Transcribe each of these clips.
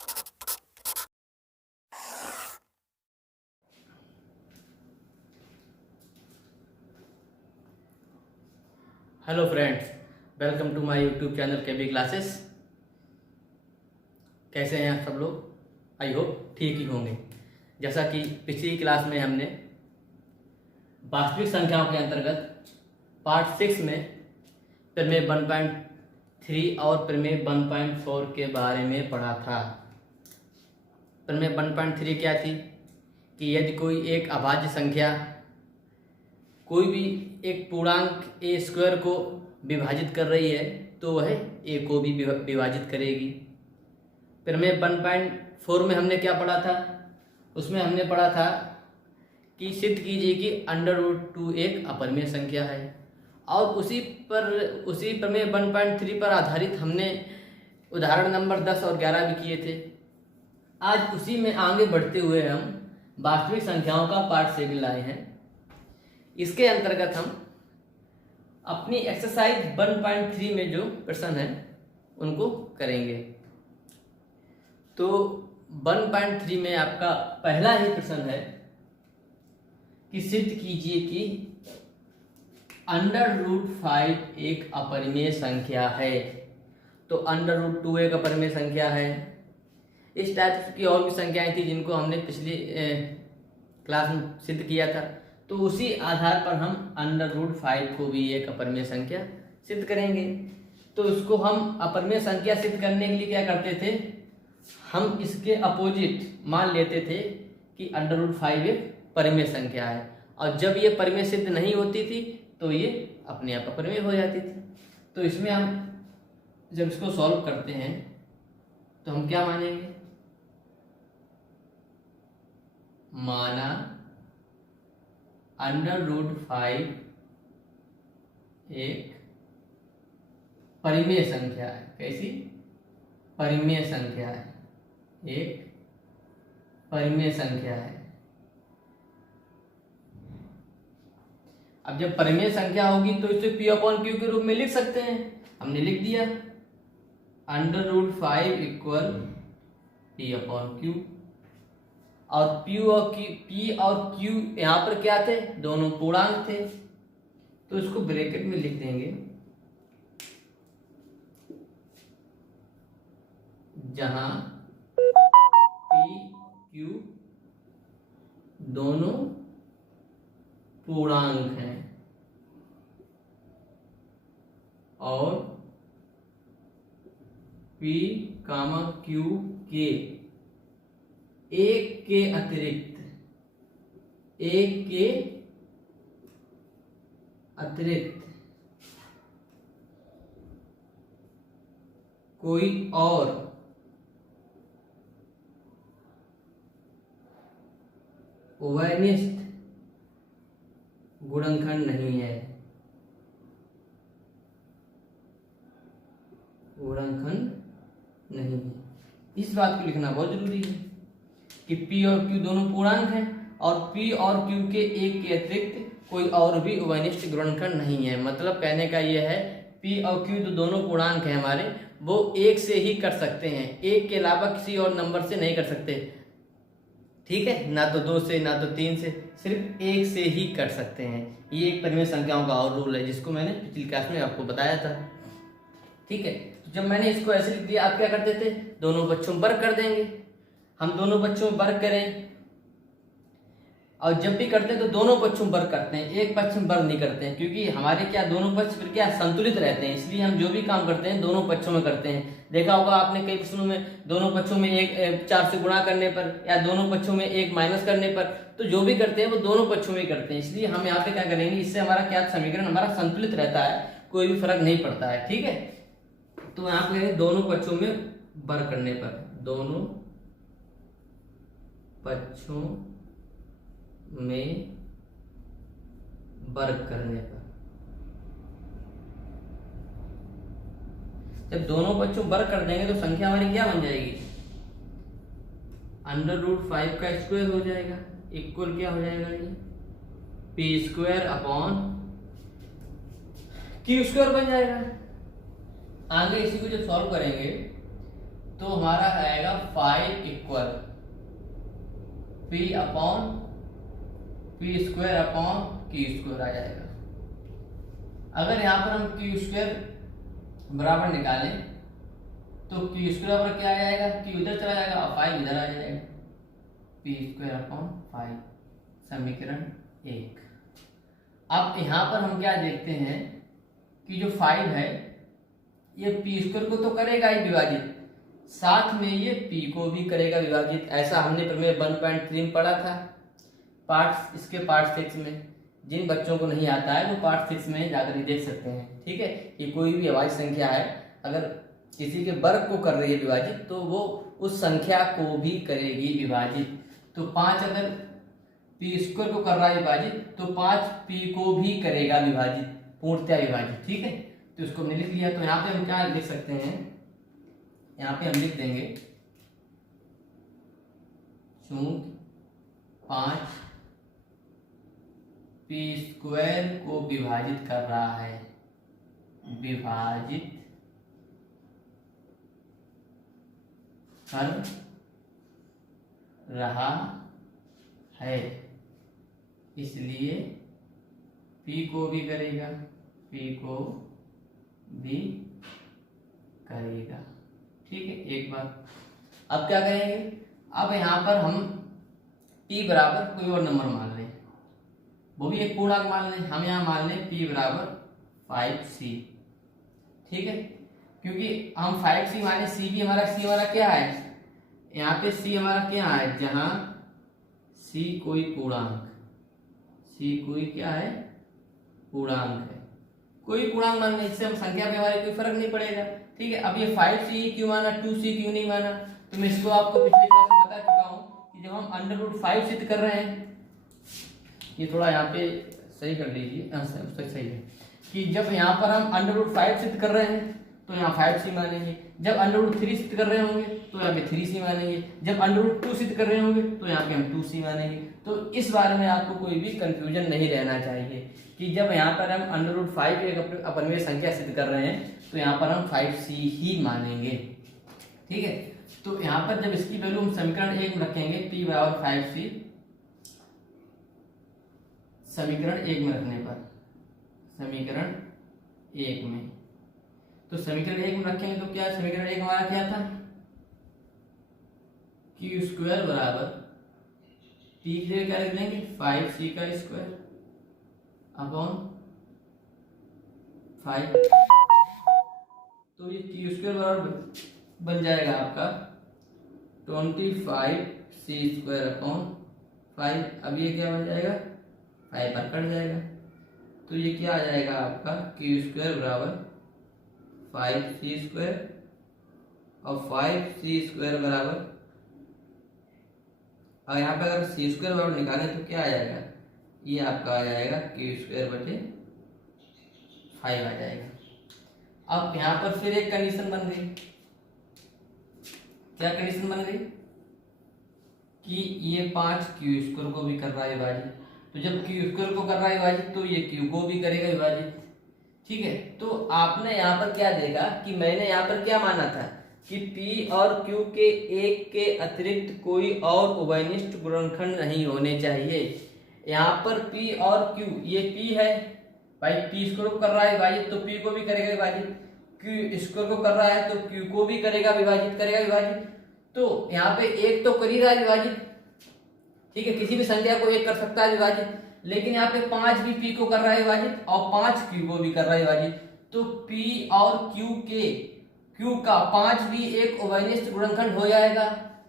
Hello friends, welcome to my YouTube channel KB classes. कैसे हैं आप सब लोग? आई होप ठीक ही होंगे। जैसा कि पिछली क्लास में हमने वास्तविक संख्याओं के अंतर्गत पार्ट 6 में प्रमेय 1.3 और प्रमेय 1.4 के बारे में पढ़ा था। प्रमेय 1.3 क्या थी कि यदि कोई एक अभाज्य संख्या कोई भी एक पूर्णांक ए स्क्वायर को विभाजित कर रही है तो वह ए को भी विभाजित करेगी। प्रमेय 1.4 में हमने क्या पढ़ा था? उसमें हमने पढ़ा था कि सिद्ध कीजिए कि √2 एक अपरिमेय संख्या है, और उसी प्रमेय 1.3 पर आधारित हमने उदाहरण नंबर 10 और 11 भी किए थे। आज उसी में आगे बढ़ते हुए हम वास्तविक संख्याओं का पार्ट 7 लाए हैं। इसके अंतर्गत हम अपनी एक्सरसाइज 1.3 में जो प्रश्न है उनको करेंगे। तो 1.3 में आपका पहला ही प्रश्न है कि सिद्ध कीजिए कि √5 एक अपरिमेय संख्या है। तो √2 एक अपरिमेय संख्या है। इस टाइप की और भी संख्याएं थी जिनको हमने पिछली क्लास में सिद्ध किया था। तो उसी आधार पर हम √5 को भी एक अपरिमेय संख्या सिद्ध करेंगे। तो इसको हम अपरिमेय संख्या सिद्ध करने के लिए क्या करते थे? हम इसके अपोजिट मान लेते थे कि √5 एक परिमेय संख्या है, और जब ये परिमेय सिद्ध नहीं होती थी तो ये अपने आप अपरिमेय हो जाती थी। तो इसमें हम जब इसको सॉल्व करते हैं तो हम क्या मानेंगे? माना √5 एक परिमेय संख्या है। कैसी? परिमेय संख्या है, एक परिमेय संख्या है। अब जब परिमेय संख्या होगी तो इसे P/Q के रूप में लिख सकते हैं। हमने लिख दिया √5 इक्वल P/Q, और P और Q यहाँ पर क्या थे? दोनों पूर्णांक थे। तो इसको ब्रैकेट में लिख देंगे, जहां P Q दोनों पूर्णांक हैं और P, Q के एक के अतिरिक्त कोई और उभयनिष्ठ गुणनखंड नहीं है। इस बात को लिखना बहुत जरूरी है कि P और Q दोनों पूर्णांक हैं और P और Q के एक के अतिरिक्त कोई और भी उभयनिष्ठ गुणनखंड नहीं है। मतलब कहने का यह है P और Q जो दोनों पूर्णांक हैं हमारे, वो एक से ही कर सकते हैं, एक के अलावा किसी और नंबर से नहीं कर सकते। ठीक है, ना तो 2 से, ना तो 3 से, सिर्फ एक से ही कर सकते हैं। ये एक परिमेय संख्याओं का और रूल है जिसको मैंने पिछली क्लास में आपको बताया था। ठीक है, तो जब मैंने इसको ऐसे लिख दिया, आप क्या करते थे? दोनों पक्षों में वर्ग कर देंगे। हम दोनों पक्षों में वर्ग करें, और जब भी करते हैं तो दोनों पक्षों में वर्ग करते हैं, एक पक्ष में वर्ग नहीं करते हैं, क्योंकि हमारे क्या दोनों पक्ष फिर क्या संतुलित रहते हैं। इसलिए हम जो भी काम करते हैं दोनों पक्षों में करते हैं। देखा होगा आपने कई प्रश्नों में दोनों पक्षों में एक 4 से गुणा करने पर या दोनों पक्षों में 1 माइनस करने पर, तो जो भी करते हैं वो दोनों पक्षों में करते हैं। इसलिए हम यहाँ पे क्या करेंगे, इससे हमारा क्या समीकरण हमारा संतुलित रहता है, कोई भी फर्क नहीं पड़ता है। ठीक है, तो यहाँ पे दोनों पक्षों में वर्ग करने पर, दोनों पक्षों में वर्ग करने पर, जब दोनों पक्षों वर्ग कर देंगे तो संख्या हमारी क्या बन जाएगी? √5 का स्क्वायर हो जाएगा, इक्वल क्या हो जाएगा? ये P² Q² बन जाएगा। आगे इसी को जब सॉल्व करेंगे तो हमारा आएगा 5 equal P upon P square upon Q square आ जाएगा। अगर यहाँ पर हम क्यू स्क्वायर बराबर निकालें तो क्यू स्क्वायर बराबर क्या आ जाएगा, क्यू उधर चला जाएगा और 5 इधर आ जाएगा, पी स्क्वायर अपॉन 5, समीकरण 1। अब यहाँ पर हम क्या देखते हैं कि जो 5 है ये पी स्क्वायर को तो करेगा ही विभाजित, साथ में ये पी को भी करेगा विभाजित। ऐसा हमने प्रमेय 1.3 में पढ़ा था इसके पार्ट 6 में। जिन बच्चों को नहीं आता है वो पार्ट 6 में जाकर ही देख सकते हैं। ठीक है, कि कोई भी अभाज्य संख्या है अगर किसी के वर्ग को कर रही है विभाजित तो वो उस संख्या को भी करेगी विभाजित। तो 5 अगर पी स्क्वायर को कर रहा है विभाजित तो 5 पी को भी करेगा विभाजित, पूर्णतया विभाजित। ठीक है, तो इसको हमने लिख लिया। तो यहाँ पे हम क्या लिख सकते हैं, यहाँ पे हम लिख देंगे चूंकि 5 पी स्क्वायर को विभाजित कर रहा है, विभाजित कर रहा है, इसलिए पी को भी करेगा, पी को भी करेगा। ठीक है, एक बार अब क्या करेंगे, अब यहाँ पर हम p बराबर कोई और नंबर मान लें, वो भी एक पूर्णांक मान लें। हम यहाँ मान लें p बराबर 5c। ठीक है, क्योंकि हम 5c माने c भी हमारा क्या है, यहाँ पे c हमारा क्या है, जहां c कोई पूर्णांक, c कोई क्या है, पूर्णांक है, कोई पूर्णांक मान लें, इससे हम संख्या पे हमारे कोई फर्क नहीं पड़ेगा। ठीक है, अब ये 5c क्यों माना, 2c क्यों नहीं माना, तो मैं इसको आपको पिछले क्लास में बता चुका हूँ कि जब हम √5 सिद्ध कर रहे हैं, ये थोड़ा यहाँ पे सही कर लीजिए, सही है कि जब यहाँ पर हम √5 सिद्ध कर रहे हैं तो यहाँ 5c मानेंगे, जब √3 सिद्ध कर रहे होंगे तो यहाँ पे 3c मानेंगे, जब √2 सिद्ध कर रहे होंगे तो यहाँ पे हम 2c मानेंगे। तो इस बारे में आपको कोई भी कंफ्यूजन नहीं रहना चाहिए कि जब यहाँ पर हम √5 एक अपरिमेय संख्या सिद्ध कर रहे हैं तो यहाँ पर हम 5c ही मानेंगे। ठीक है, तो यहाँ पर जब इसकी वैल्यू हम समीकरण 1 में रखेंगे, p बराबर 5c, समीकरण 1 में रखने पर, समीकरण 1 में, तो समीकरण 1 में रखेंगे तो क्या, समीकरण 1 हमारा क्या था, क्यू स्क्वायर बराबर p की जगह क्या लिख देंगे, 5c का स्क्वायर अपॉन 5। तो ये क्यू स्क्वायर बराबर बन जाएगा आपका 25c स्क्वायर अपॉन 5। अब ये क्या बन जाएगा, 5 पर कट जाएगा, तो ये क्या आ जाएगा आपका, क्यू स्क्वायर बराबर 5c स्क्वायर और 5c स्क्वायर बराबर, और यहाँ पे अगर c स्क्वायर बराबर निकालें तो क्या आ जाएगा, ये आपका आ जाएगा क्यू स्क्वायर बटे 5 आ जाएगा। अब यहाँ पर फिर एक कंडीशन बन गई, क्या कंडीशन बन गई कि ये 5 क्यू स्क्वायर को भी कर रहा है विभाजित, तो जब क्यू स्क्वायर को कर रहा है विभाजित तो ये क्यू को भी करेगा विभाजित। ठीक है, तो आपने यहाँ पर क्या देखा कि मैंने यहाँ पर क्या माना था कि p और q के एक के अतिरिक्त कोई और उभयनिष्ठ गुणनखंड नहीं होने चाहिए। यहाँ पर p और q, ये p है भाई, p स्क्वायर को कर रहा है विभाजित तो p को भी करेगा विभाजित, q स्क्वायर को कर रहा है तो q को भी करेगा विभाजित। तो यहाँ पे एक तो कर ही रहा है विभाजित, ठीक है, किसी भी संख्या को एक कर सकता है विभाजित, लेकिन यहाँ पे 5 भी p को कर रहा है विभाजित और 5 q को भी कर रहा है विभाजित। तो p और q का 5 भी एक उभयनिष्ठ गुणनखंड हो जाएगा,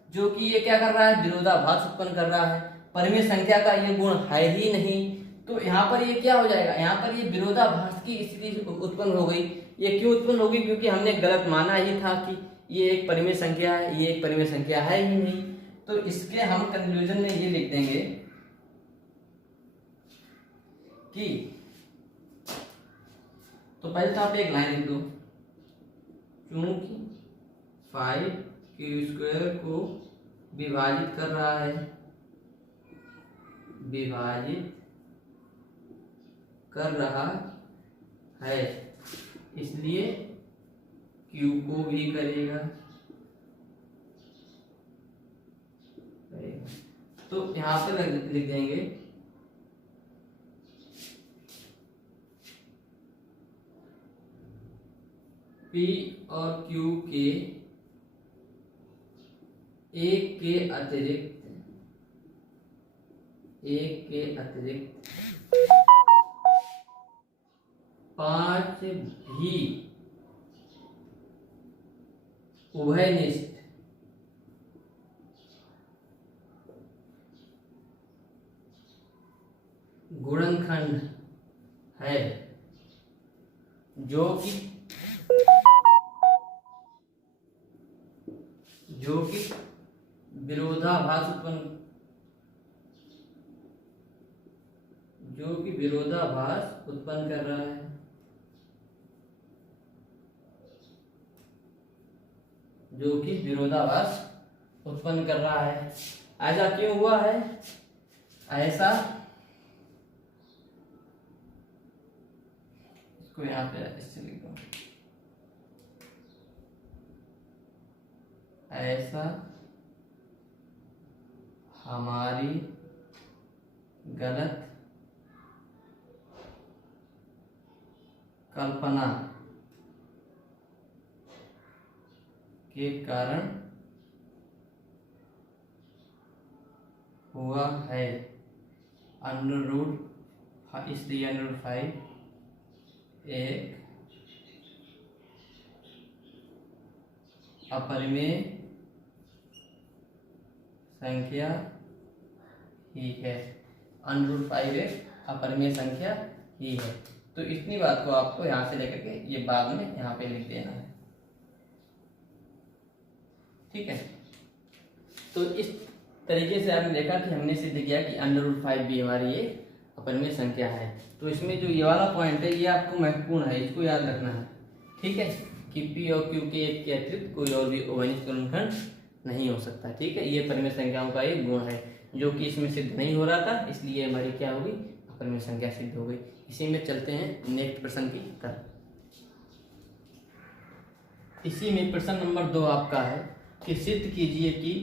जो कि ये क्या कर रहा है, विरोधाभास उत्पन्न कर रहा है, परिमेय संख्या का ये गुण है ही नहीं। तो यहाँ पर ये क्या हो जाएगा, यहाँ पर ये विरोधाभास की स्थिति उत्पन्न हो गई। ये क्यों उत्पन्न होगी, क्योंकि हमने गलत माना ही था कि ये एक परिमेय संख्या है, ये एक परिमेय संख्या है ही नहीं। तो इसके हम कंक्लूजन में ये लिख देंगे कि, तो पहले तो आप एक लाइन लिख दो, चूंकि 5 क्यू स्क्वायर को विभाजित कर रहा है, विभाजित कर रहा है, इसलिए q को भी करेगा तो यहाँ पे लिख देंगे P और Q के एक के अतिरिक्त 5 भी उभयनिष्ठ गुणनखंड है जो कि विरोधाभास उत्पन्न कर रहा है। ऐसा क्यों हुआ है? ऐसा, इसको यहाँ पे इससे लिख दो, ऐसा हमारी गलत कल्पना के कारण हुआ है। इसलिए √5 एक अपरिमेय संख्या ही है। √5 एक अपरिमेय संख्या ही है। तो इतनी बात को आपको यहाँ से लेकर के ये बाद में यहाँ पे लिख देना है, ठीक है। तो इस तरीके से आपने देखा कि हमने सिद्ध किया कि √5 भी हमारी ये अपरिमेय संख्या है। तो इसमें जो ये वाला पॉइंट है ये आपको महत्वपूर्ण है, इसको याद रखना है, ठीक है, कि P और Q के एक के अतिरिक्त कोई और भी उभयनिष्ठ गुणनखंड नहीं हो सकता, ठीक है। ये परिमेय संख्याओं का एक गुण है जो कि इसमें सिद्ध नहीं हो रहा था, इसलिए हमारी क्या होगी, अपरिमेय संख्या सिद्ध हो गई। इसी में चलते हैं नेक्स्ट प्रश्न की तरफ। इसी में प्रश्न नंबर 2 आपका है कि सिद्ध कीजिए कि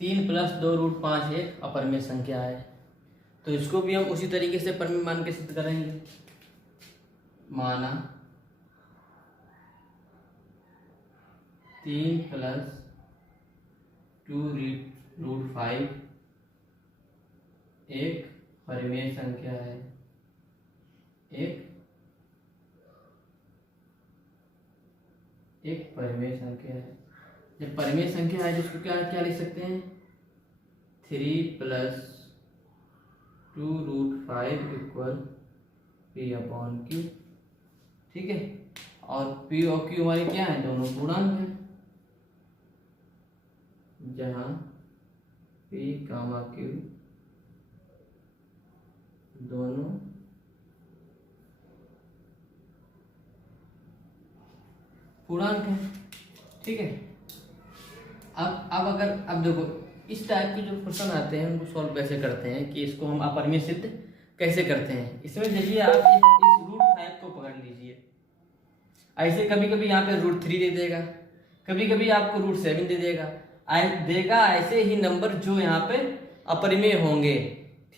3 + 2√5 एक अपरिमेय संख्या है। तो इसको भी हम उसी तरीके से परिमेय मान के सिद्ध करेंगे। माना 3 + 2√5 एक परिमेय संख्या है, एक परिमेय संख्या है। जब परिमेय संख्या है जिसको क्या क्या लिख सकते हैं, 3 + 2√5 = P/Q, ठीक है। और P और Q हमारे क्या है, दोनों पूर्णांक हैं, जहां P, Q दोनों पूर्णांक है, ठीक है। अब देखो इस टाइप के जो प्रश्न आते हैं उनको सॉल्व कैसे करते हैं, कि इसको हम अपरिमेय सिद्ध कैसे करते हैं। इसमें देखिए आप इस √5 को पकड़ लीजिए। ऐसे कभी कभी यहाँ पे √3 दे देगा, कभी कभी आपको √7 दे देगा ऐसे ही नंबर जो यहाँ पे अपरिमेय होंगे,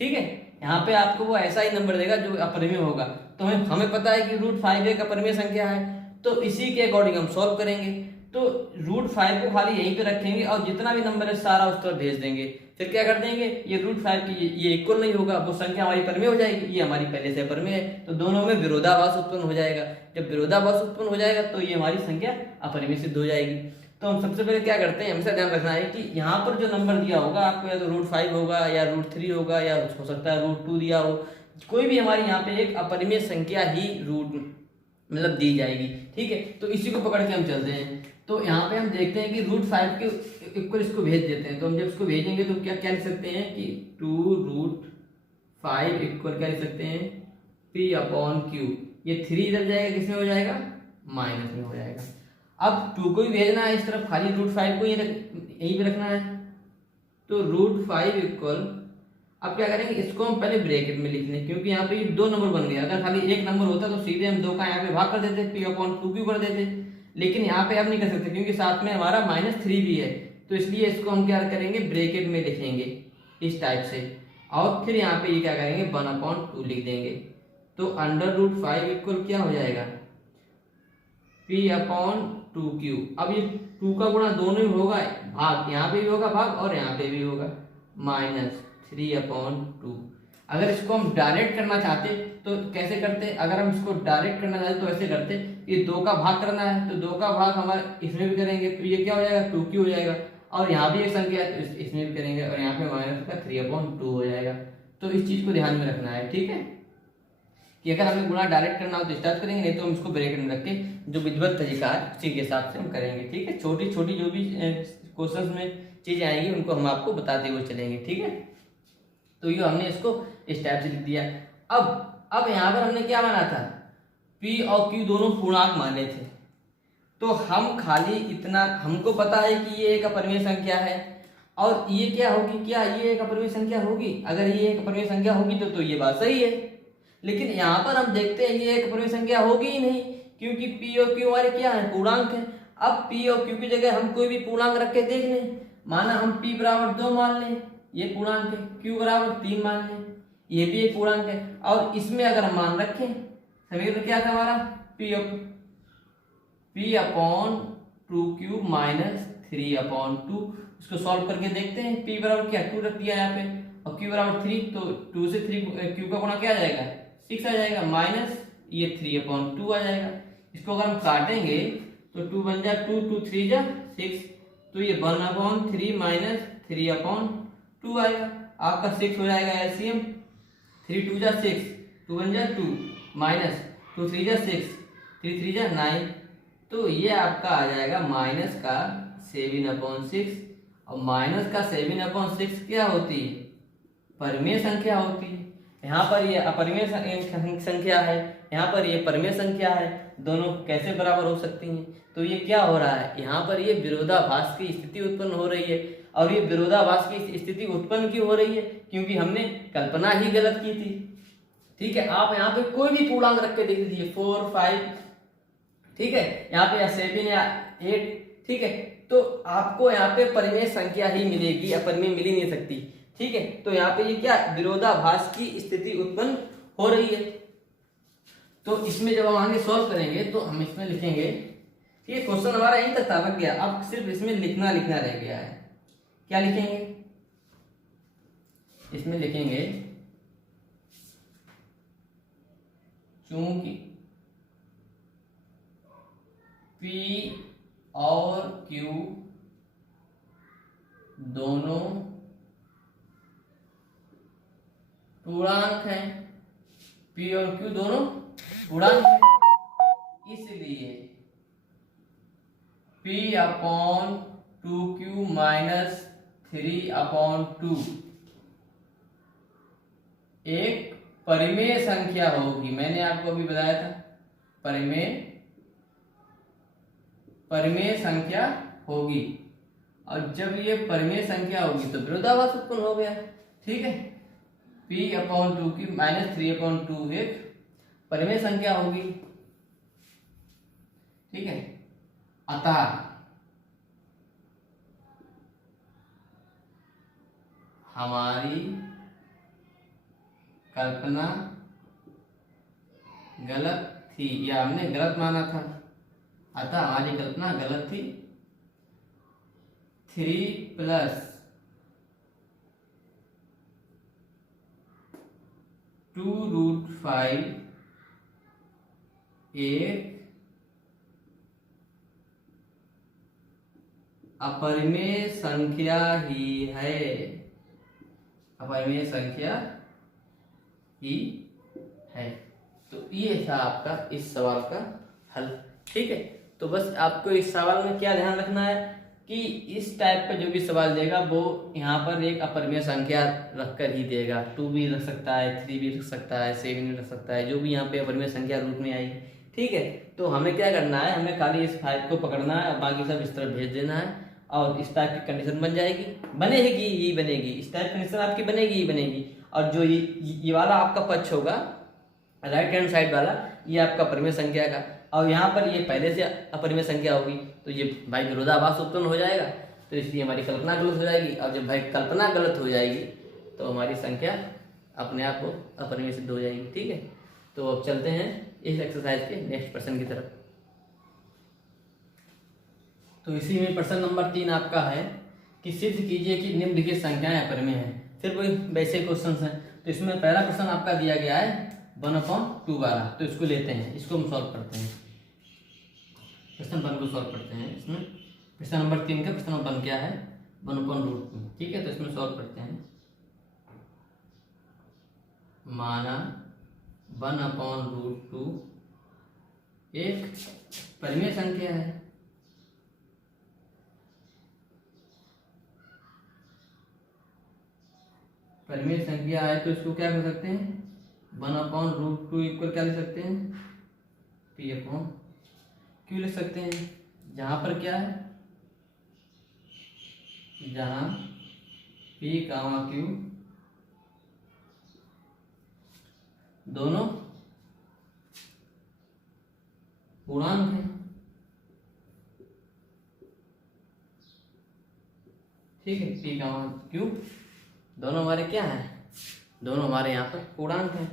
ठीक है। यहाँ पे आपको वो ऐसा ही नंबर देगा जो अपरिमेय होगा। तो हमें पता है कि √5 एक अपरिमेय संख्या है, तो इसी के अकॉर्डिंग हम सॉल्व करेंगे। तो √5 को खाली यहीं पे रखेंगे और जितना भी नंबर है सारा उस तरफ भेज देंगे। फिर क्या कर देंगे, ये √5 की ये इक्वल नहीं होगा, वो संख्या हमारी परिमेय हो जाएगी, ये हमारी पहले से परिमेय है, तो दोनों में विरोधाभास उत्पन्न हो जाएगा। जब विरोधाभास उत्पन्न हो जाएगा तो ये हमारी संख्या अपरिमेय सिद्ध हो जाएगी। तो हम सबसे पहले क्या करते हैं, हमेशा ध्यान रखना है कि यहाँ पर जो नंबर दिया होगा आपको, या तो √5 होगा या √3 होगा या हो सकता है √2 दिया हो, कोई भी हमारी यहाँ पे एक अपरिमेय संख्या ही मतलब दी जाएगी, ठीक है। तो इसी को पकड़ के हम चलते हैं। तो यहाँ पे हम देखते हैं कि √5 के इक्वल इसको भेज देते हैं। तो हम जब इसको भेजेंगे तो क्या क्या लिख सकते हैं कि 2√5 इक्वल क्या लिख सकते हैं, P/Q। ये 3 इधर जाएगा, किसमें हो जाएगा, माइनस में हो जाएगा। अब 2 को भी भेजना है इस तरफ, खाली √5 को यहीं पे रखना है। तो √5 इक्वल, अब क्या करेंगे, इसको हम पहले ब्रैकेट में लिख लें, क्योंकि यहाँ पे 2 नंबर बन गए। अगर खाली एक नंबर होता तो सीधे हम 2 का यहाँ पे भाग कर देते, P/Q कर देते, लेकिन यहाँ पे अब नहीं कर सकते क्योंकि साथ में हमारा -3 भी है। तो इसलिए इसको हम क्या करेंगे, ब्रैकेट में लिखेंगे, इस टाइप से। और फिर यहाँ पे ये क्या करेंगे 1/2 लिख देंगे। तो √5 इक्वल क्या हो जाएगा P/2Q। अब ये 2 का गुणा दोनों ही होगा, भाग यहाँ पे भी होगा भाग और यहाँ पे भी होगा, -3/2। अगर इसको हम डायरेक्ट करना चाहते तो कैसे करते? अगर हम इसको डायरेक्ट करना चाहते तो ऐसे करते, ये 2 का भाग करना है तो 2 का भाग हमारे इसमें भी करेंगे तो ये क्या हो जाएगा 2Q हो जाएगा, और यहाँ भी एक संख्या है तो इसमें भी करेंगे और यहाँ पे माइनस का 3/2 हो जाएगा। तो इस चीज को ध्यान में रखना है, ठीक है, कि अगर हमें गुणा डायरेक्ट करना हो तो स्टार्ट करेंगे, नहीं तो हम इसको ब्रैकेट में रख के जो विधिवत तरीका है उसी के हिसाब से हम करेंगे, ठीक है। छोटी छोटी जो भी क्वेश्चंस में चीजें आएंगी उनको हम आपको बताते हुए चलेंगे, ठीक है। तो ये हमने इसको इस टाइप से लिख दिया। अब यहाँ पर हमने क्या माना था, P और Q दोनों पूर्णांक माने थे, तो हम खाली इतना, हमको पता है कि ये एक अपरिमेय संख्या है और ये क्या होगी, क्या ये एक अपरिमेय संख्या होगी? अगर ये एक अपरिमेय संख्या होगी तो ये बात सही है, लेकिन यहाँ पर हम देखते हैं ये एक अपरिमेय संख्या होगी ही नहीं, क्योंकि P और Q हमारे क्या है, पूर्णांक है। अब P और Q की जगह हम कोई भी पूर्णांक रख के देख लें, माना हम P बराबर 2 मान लें, ये पूर्णांक है, Q बराबर 3 मान लें, ये भी एक पूर्णांक है, और इसमें अगर हम मान रखें समीकरण क्या था हमारा, P/2Q - 3/2। उसको सॉल्व करके देखते हैं, P बराबर क्या 2 रख दिया यहाँ पे और Q बराबर 3, तो 2 से 3 Q का गुणा क्या आ जाएगा 6 आ जाएगा, माइनस ये 3/2 आ जाएगा। इसको अगर हम काटेंगे तो 2 बन जाए 2, 2 3 जा 6, तो ये 1/3 माइनस 3/2 आएगा, आपका 6 हो जाएगा एलसीएम, 3 2 जा 6, 2 बन जाए 2 माइनस 2 3 जा 6, 3 3 जा 9, तो ये आपका आ जाएगा माइनस का 7/6। और माइनस का 7/6 क्या होती है, परिमेय संख्या होती है। यहाँ पर ये अपरिमेय संख्या है, यहाँ पर ये परिमेय संख्या है, दोनों कैसे बराबर हो सकती हैं? तो ये क्या हो रहा है, यहाँ पर ये विरोधाभास की स्थिति उत्पन्न हो रही है। और ये विरोधाभास की स्थिति उत्पन्न क्यों हो रही है, क्योंकि हमने कल्पना ही गलत की थी, ठीक है। आप यहाँ पे कोई भी पूर्णांक रख के देख लीजिए 4 5, ठीक है, यहाँ पे 7 या 8, ठीक है, तो आपको यहाँ पे परिमेय संख्या ही मिलेगी, अपरिमेय मिल ही नहीं सकती, ठीक है। तो यहाँ पे ये क्या विरोधाभास की स्थिति उत्पन्न हो रही है। तो इसमें जब हम आगे सॉल्व करेंगे तो हम इसमें लिखेंगे, ये क्वेश्चन हमारा यहीं तक था, लग गया, अब सिर्फ इसमें लिखना रह गया है। क्या लिखेंगे, इसमें लिखेंगे चूंकि P और Q दोनों पूर्णांक हैं, P और Q दोनों पूर्णांक हैं, इसलिए P/2Q - 3/2 एक परिमेय संख्या होगी। मैंने आपको अभी बताया था परिमेय संख्या होगी, और जब ये परिमेय संख्या होगी तो विरोधाभास उत्पन्न हो गया, ठीक है। P/2Q - 3/2 एक परिमेय संख्या होगी, ठीक है। अतः हमारी कल्पना गलत थी, या हमने गलत माना था, अतः हमारी कल्पना गलत थी। 3 + 2√5 एक अपरिमेय संख्या ही है, अपरिमेय संख्या ही है। तो ये था आपका इस सवाल का हल, ठीक है। तो बस आपको इस सवाल में क्या ध्यान रखना है कि इस टाइप का जो भी सवाल देगा वो यहाँ पर एक अपरिमेय संख्या रखकर ही देगा। 2 भी रख सकता है, 3 भी रख सकता है, 7 भी रख सकता है, जो भी यहाँ पे अपरिमेय संख्या रूप में आएगी, ठीक है। तो हमें क्या करना है, हमें खाली इस 5 को पकड़ना है और बाकी सब इस तरफ भेज देना है, और इस टाइप की कंडीशन बन जाएगी, बनेगी ही बनेगी, इस टाइप कंडीशन आपकी बनेगी ही बनेगी। और जो ये वाला आपका पक्ष होगा राइट हैंड साइड वाला, ये आपका परिमेय संख्या का, और यहाँ पर ये पहले से अपरिमेय संख्या होगी, तो ये भाई विरोधाभास उत्पन्न हो जाएगा, तो इसलिए हमारी कल्पना गलत हो जाएगी। और जब भाई कल्पना गलत हो जाएगी तो हमारी संख्या अपने आप अपरिमेय सिद्ध हो जाएगी। ठीक है, तो अब चलते हैं इस एक्सरसाइज के नेक्स्ट प्रश्न की तरफ। तो इसी में प्रश्न नंबर 3 आपका है कि सिद्ध कीजिए कि निम्नलिखित संख्याएं अपरिमेय हैं। फिर वही वैसे क्वेश्चन हैं। तो इसमें पहला प्रश्न आपका दिया गया है 1/2 वाला, तो इसको लेते हैं, इसको हम सॉल्व करते हैं। प्रश्न 1 को सॉल्व करते हैं। इसमें प्रश्न नंबर 3 का प्रश्न नंबर 1 क्या है 1/√2। ठीक है, तो इसमें सॉल्व करते हैं। माना 1/√2 एक परिमेय संख्या है। परिमेय संख्या है तो इसको क्या कर सकते हैं 1/√2 इक्वल क्या लिख सकते हैं P/Q लिख सकते हैं। जहां पर क्या है, जहां P, Q दोनों पूर्णांक हैं। ठीक है, P, Q दोनों हमारे क्या हैं, दोनों हमारे यहाँ पर पूर्णांक हैं।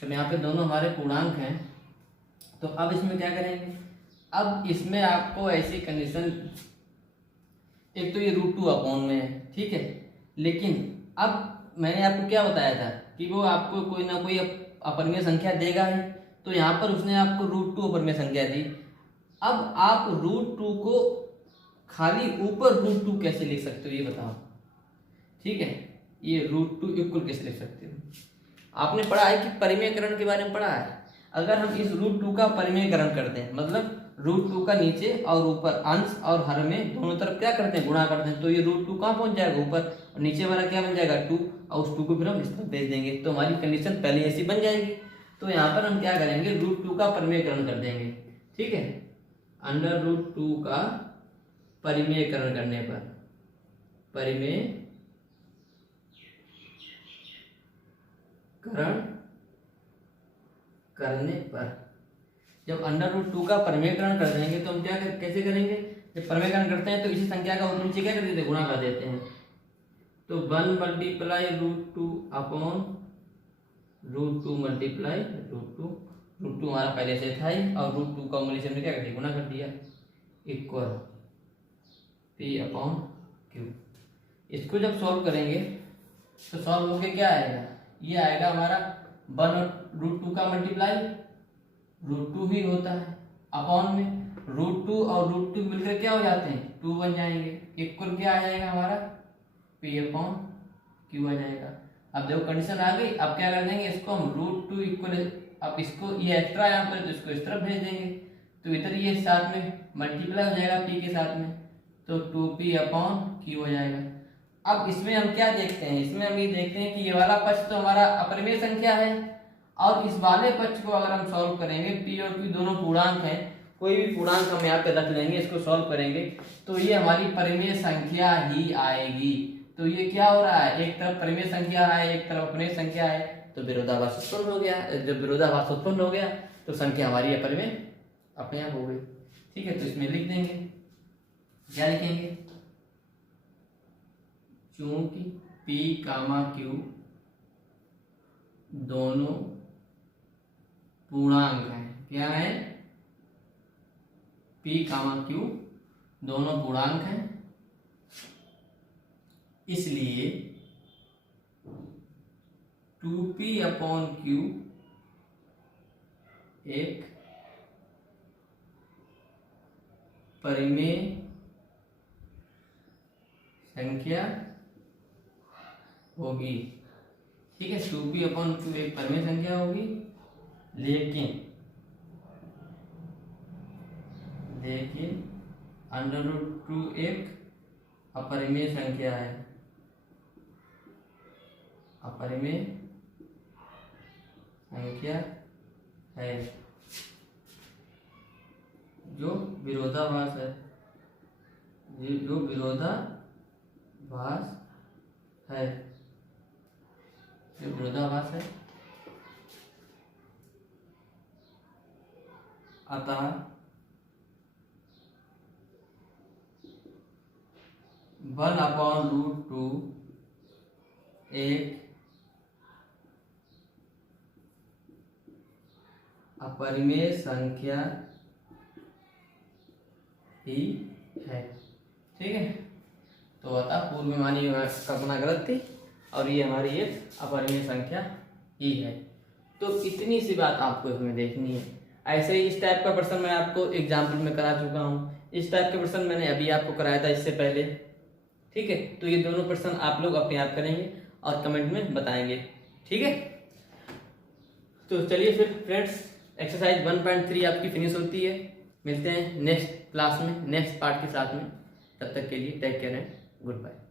तो यहाँ पे दोनों हमारे पूर्णांक हैं। तो अब इसमें क्या करेंगे, अब इसमें आपको ऐसी कंडीशन, एक तो ये √2 में है। ठीक है, लेकिन अब मैंने आपको क्या बताया था कि वो आपको कोई ना कोई अपरिमेय संख्या देगा ही। तो यहाँ पर उसने आपको √2 अपरिमेय संख्या दी। अब आप √2 को खाली ऊपर √2 कैसे लिख सकते हो ये बताओ। ठीक है, ये √2 इक्वल कैसे लिख सकते हो। आपने पढ़ा है कि परिमेयकरण के बारे में पढ़ा है। अगर हम इस √2 का परिमेयकरण करते हैं, मतलब √2 का नीचे और ऊपर अंश और हर में दोनों तरफ क्या करते हैं गुणा करते हैं, तो ये √2 कहाँ पहुंच जाएगा ऊपर, और नीचे वाला क्या बन जाएगा 2, और उस 2 को फिर हम इस तरफ भेज देंगे। तो हमारी कंडीशन पहले ऐसी बन जाएगी। तो यहाँ पर हम क्या करेंगे √2 का परिमेयकरण कर देंगे। ठीक है, √2 का परिमेयकरण करने पर, परिमेयकरण करने पर जब √2 का परिमेयकरण कर देंगे तो हम क्या कैसे करेंगे, जब परिमेयकरण करते हैं तो इसी संख्या का ऊपर नीचे क्या कर देते हैं गुणा कर देते हैं। तो 1 × √2 अपॉन √2 मल्टीप्लाई √2 हमारा पहले से था ही, और √2 का मूल्य से हमने क्या कर दिया गुणा कर दिया, इक्वल P/Q। इसको जब सॉल्व करेंगे तो सॉल्व होके क्या आएगा, ये आएगा हमारा 1/√2 का मल्टीप्लाई √2 ही होता है अपॉन में √2 और √2 मिलकर क्या हो जाते हैं 2 बन जाएंगे, इक्वल क्या आ जाएगा हमारा P/Q आ जाएगा। अब देखो कंडीशन आ गई। अब क्या कर देंगे, इसको हम √2 इक्वल, अब इसको ये एक्स्ट्रा यहाँ पर तो इसको इस तरफ भेज देंगे, तो इधर ये साथ में मल्टीप्लाई हो जाएगा P के साथ में, तो 2P/Q हो जाएगा। अब इसमें हम क्या देखते हैं, इसमें हम ये देखते हैं कि ये वाला पक्ष तो हमारा अपरिमेय संख्या है, और इस वाले पक्ष को अगर हम सॉल्व करेंगे, P और Q दोनों पूर्णांक हैं, कोई भी पूर्णांक हम यहाँ पे रख लेंगे, इसको सॉल्व करेंगे तो ये हमारी परिमेय संख्या ही आएगी। तो ये क्या हो रहा है, एक तरफ परिमेय संख्या है, एक तरफ अपरिमेय संख्या है, तो विरोधाभास उत्पन्न हो गया। जब विरोधाभास उत्पन्न हो गया तो संख्या हमारी अपरिमेय अपने आप हो गई। ठीक है, तो इसमें लिख देंगे, क्या लिखेंगे, चूंकि P, Q दोनों पूर्णांक हैं, क्या है P, Q दोनों पूर्णांक हैं, इसलिए 2P/Q एक परिमेय संख्या होगी। ठीक है, 2P/Q एक परिमेय संख्या होगी, लेकिन √2 एक अपरिमेय संख्या है, अपरिमेय संख्या है जो विरोधाभास है, जो विरोधाभास है, जो विरोधाभास है। अतः 1/√2 एक अपरिमेय संख्या ही है। ठीक है, तो बता पूर्व में मानी कल्पना गलत थी और ये हमारी एक अपरिमेय संख्या ही है। तो इतनी सी बात आपको इसमें देखनी है। ऐसे ही इस टाइप का प्रश्न मैं आपको एग्जाम्पल में करा चुका हूँ। इस टाइप के प्रश्न मैंने अभी आपको कराया था इससे पहले। ठीक है, तो ये दोनों प्रश्न आप लोग अपने आप करेंगे और कमेंट में बताएंगे। ठीक है, तो चलिए फिर फ्रेंड्स, एक्सरसाइज 1.3 आपकी फिनिश होती है। मिलते हैं नेक्स्ट क्लास में नेक्स्ट पार्ट के साथ में। तब तक के लिए take care and good bye.